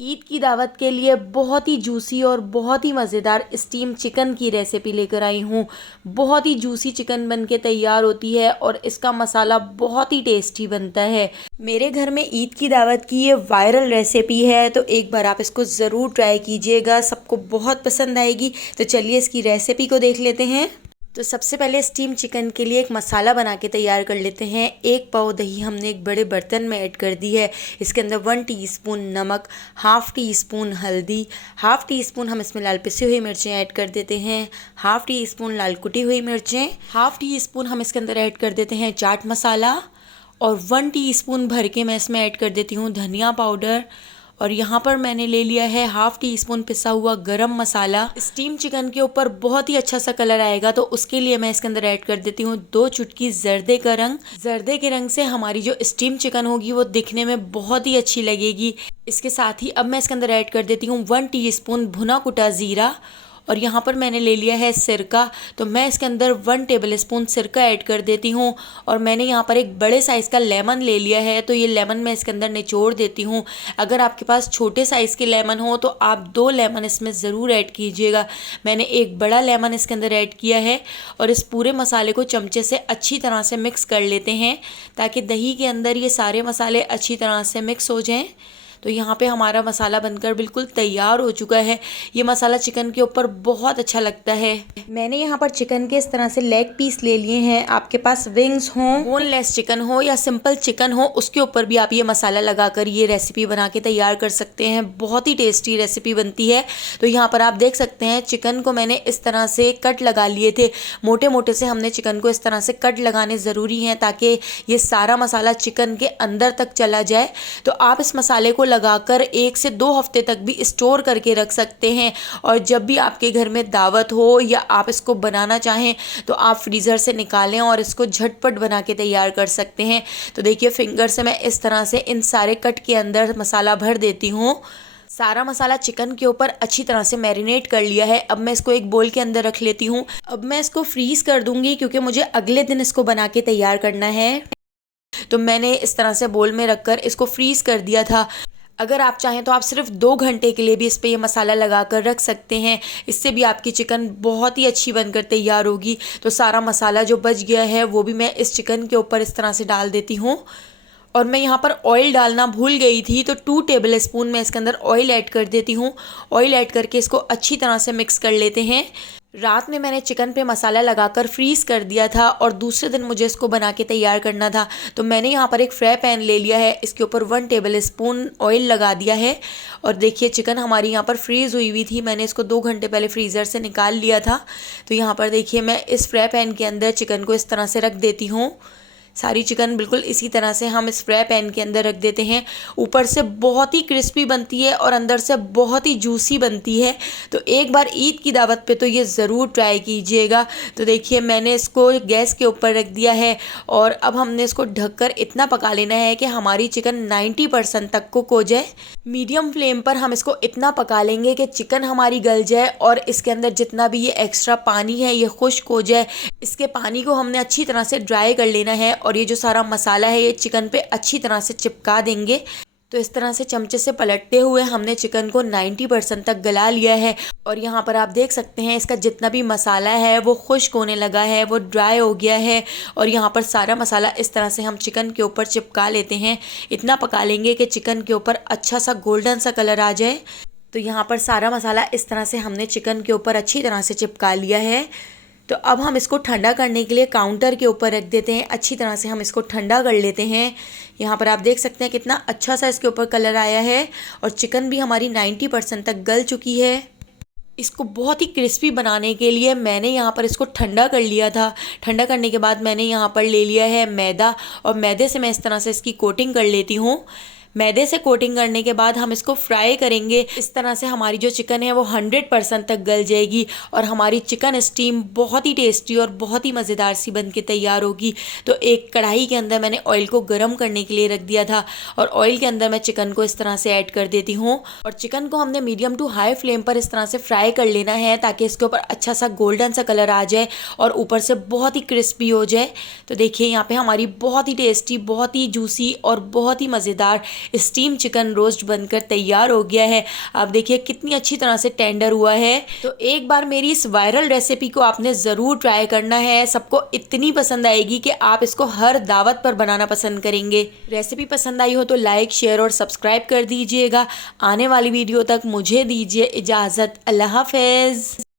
ईद की दावत के लिए बहुत ही जूसी और बहुत ही मज़ेदार स्टीम चिकन की रेसिपी लेकर आई हूँ। बहुत ही जूसी चिकन बनके तैयार होती है और इसका मसाला बहुत ही टेस्टी बनता है। मेरे घर में ईद की दावत की ये वायरल रेसिपी है, तो एक बार आप इसको ज़रूर ट्राई कीजिएगा, सबको बहुत पसंद आएगी। तो चलिए इसकी रेसिपी को देख लेते हैं। तो सबसे पहले स्टीम चिकन के लिए एक मसाला बना के तैयार कर लेते हैं। 1 पाव दही हमने एक बड़े बर्तन में ऐड कर दी है। इसके अंदर 1 टीस्पून नमक, हाफ़ टी स्पून हल्दी, हाफ़ टी स्पून हम इसमें लाल पिसी हुई मिर्चें ऐड कर देते हैं, हाफ़ टी स्पून लाल कुटी हुई मिर्चें, हाफ़ टी स्पून हम इसके अंदर ऐड कर देते हैं चाट मसाला, और 1 टीस्पून भर के मैं इसमें ऐड कर देती हूँ धनिया पाउडर। और यहाँ पर मैंने ले लिया है हाफ़ टी स्पून पिसा हुआ गरम मसाला। स्टीम चिकन के ऊपर बहुत ही अच्छा सा कलर आएगा, तो उसके लिए मैं इसके अंदर ऐड कर देती हूँ 2 चुटकी जर्दे का रंग। जर्दे के रंग से हमारी जो स्टीम चिकन होगी वो दिखने में बहुत ही अच्छी लगेगी। इसके साथ ही अब मैं इसके अंदर ऐड कर देती हूँ 1 टीस्पून भुना कुटा ज़ीरा। और यहाँ पर मैंने ले लिया है सिरका, तो मैं इसके अंदर 1 टेबलस्पून सिरका ऐड कर देती हूँ। और मैंने यहाँ पर एक बड़े साइज़ का लेमन ले लिया है, तो ये लेमन मैं इसके अंदर निचोड़ देती हूँ। अगर आपके पास छोटे साइज़ के लेमन हो तो आप 2 लेमन इसमें ज़रूर ऐड कीजिएगा। मैंने एक बड़ा लेमन इसके अंदर ऐड किया है। और इस पूरे मसाले को चमचे से अच्छी तरह से मिक्स कर लेते हैं, ताकि दही के अंदर ये सारे मसाले अच्छी तरह से मिक्स हो जाएँ। तो यहाँ पे हमारा मसाला बनकर बिल्कुल तैयार हो चुका है। ये मसाला चिकन के ऊपर बहुत अच्छा लगता है। मैंने यहाँ पर चिकन के इस तरह से लेग पीस ले लिए हैं। आपके पास विंग्स हों, बोनलेस चिकन हो या सिंपल चिकन हो, उसके ऊपर भी आप ये मसाला लगाकर ये रेसिपी बना के तैयार कर सकते हैं। बहुत ही टेस्टी रेसिपी बनती है। तो यहाँ पर आप देख सकते हैं चिकन को मैंने इस तरह से कट लगा लिए थे। मोटे मोटे से हमने चिकन को इस तरह से कट लगाने ज़रूरी हैं, ताकि ये सारा मसाला चिकन के अंदर तक चला जाए। तो आप इस मसाले को लगाकर 1 से 2 हफ्ते तक भी स्टोर करके रख सकते हैं। और जब भी आपके घर में दावत हो या आप इसको बनाना चाहें तो आप फ्रीज़र से निकालें और इसको झटपट बना के तैयार कर सकते हैं। तो देखिए फिंगर से मैं इस तरह से इन सारे कट के अंदर मसाला भर देती हूँ। सारा मसाला चिकन के ऊपर अच्छी तरह से मैरिनेट कर लिया है। अब मैं इसको एक बोल के अंदर रख लेती हूँ। अब मैं इसको फ्रीज़ कर दूँगी, क्योंकि मुझे अगले दिन इसको बना के तैयार करना है। तो मैंने इस तरह से बोल में रखकर इसको फ्रीज़ कर दिया था। अगर आप चाहें तो आप सिर्फ 2 घंटे के लिए भी इस पे ये मसाला लगा कर रख सकते हैं। इससे भी आपकी चिकन बहुत ही अच्छी बनकर तैयार होगी। तो सारा मसाला जो बच गया है वो भी मैं इस चिकन के ऊपर इस तरह से डाल देती हूँ। और मैं यहाँ पर ऑयल डालना भूल गई थी, तो 2 टेबलस्पून मैं इसके अंदर ऑयल ऐड कर देती हूँ। ऑयल ऐड करके इसको अच्छी तरह से मिक्स कर लेते हैं। रात में मैंने चिकन पे मसाला लगाकर फ्रीज़ कर दिया था और दूसरे दिन मुझे इसको बना के तैयार करना था। तो मैंने यहाँ पर एक फ्राई पैन ले लिया है, इसके ऊपर 1 टेबलस्पून ऑयल लगा दिया है। और देखिए चिकन हमारी यहाँ पर फ्रीज़ हुई हुई थी, मैंने इसको 2 घंटे पहले फ्रीज़र से निकाल लिया था। तो यहाँ पर देखिए मैं इस फ्राई पैन के अंदर चिकन को इस तरह से रख देती हूँ। सारी चिकन बिल्कुल इसी तरह से हम इस फ्राई पैन के अंदर रख देते हैं। ऊपर से बहुत ही क्रिस्पी बनती है और अंदर से बहुत ही जूसी बनती है। तो एक बार ईद की दावत पे तो ये ज़रूर ट्राई कीजिएगा। तो देखिए मैंने इसको गैस के ऊपर रख दिया है और अब हमने इसको ढककर इतना पका लेना है कि हमारी चिकन 90% तक कुक हो जाए। मीडियम फ्लेम पर हम इसको इतना पका लेंगे कि चिकन हमारी गल जाए और इसके अंदर जितना भी ये एक्स्ट्रा पानी है ये खुश्क हो जाए। इसके पानी को हमने अच्छी तरह से ड्राई कर लेना है और ये जो सारा मसाला है ये चिकन पे अच्छी तरह से चिपका देंगे। तो इस तरह से चमचे से पलटते हुए हमने चिकन को 90% तक गला लिया है। और यहाँ पर आप देख सकते हैं इसका जितना भी मसाला है वो खुश्क होने लगा है, वो ड्राई हो गया है। और यहाँ पर सारा मसाला इस तरह से हम चिकन के ऊपर चिपका लेते हैं। इतना पका लेंगे कि चिकन के ऊपर अच्छा सा गोल्डन सा कलर आ जाए। तो यहाँ पर सारा मसाला इस तरह से हमने चिकन के ऊपर अच्छी तरह से चिपका लिया है। तो अब हम इसको ठंडा करने के लिए काउंटर के ऊपर रख देते हैं। अच्छी तरह से हम इसको ठंडा कर लेते हैं। यहाँ पर आप देख सकते हैं कितना अच्छा सा इसके ऊपर कलर आया है और चिकन भी हमारी 90% तक गल चुकी है। इसको बहुत ही क्रिस्पी बनाने के लिए मैंने यहाँ पर इसको ठंडा कर लिया था। ठंडा करने के बाद मैंने यहाँ पर ले लिया है मैदा, और मैदे से मैं इस तरह से इसकी कोटिंग कर लेती हूँ। मैदे से कोटिंग करने के बाद हम इसको फ्राई करेंगे। इस तरह से हमारी जो चिकन है वो 100% तक गल जाएगी और हमारी चिकन स्टीम बहुत ही टेस्टी और बहुत ही मज़ेदार सी बन के तैयार होगी। तो एक कढ़ाई के अंदर मैंने ऑयल को गर्म करने के लिए रख दिया था और ऑयल के अंदर मैं चिकन को इस तरह से ऐड कर देती हूँ। और चिकन को हमने मीडियम टू हाई फ्लेम पर इस तरह से फ्राई कर लेना है, ताकि इसके ऊपर अच्छा सा गोल्डन सा कलर आ जाए और ऊपर से बहुत ही क्रिस्पी हो जाए। तो देखिए यहाँ पे हमारी बहुत ही टेस्टी, बहुत ही जूसी और बहुत ही मज़ेदार स्टीम चिकन रोस्ट बनकर तैयार हो गया है। आप देखिए कितनी अच्छी तरह से टेंडर हुआ है। तो एक बार मेरी इस वायरल रेसिपी को आपने ज़रूर ट्राई करना है। सबको इतनी पसंद आएगी कि आप इसको हर दावत पर बनाना पसंद करेंगे। रेसिपी पसंद आई हो तो लाइक, शेयर और सब्सक्राइब कर दीजिएगा। आने वाली वीडियो तक मुझे दीजिए इजाज़त। अल्लाह हाफ़िज़।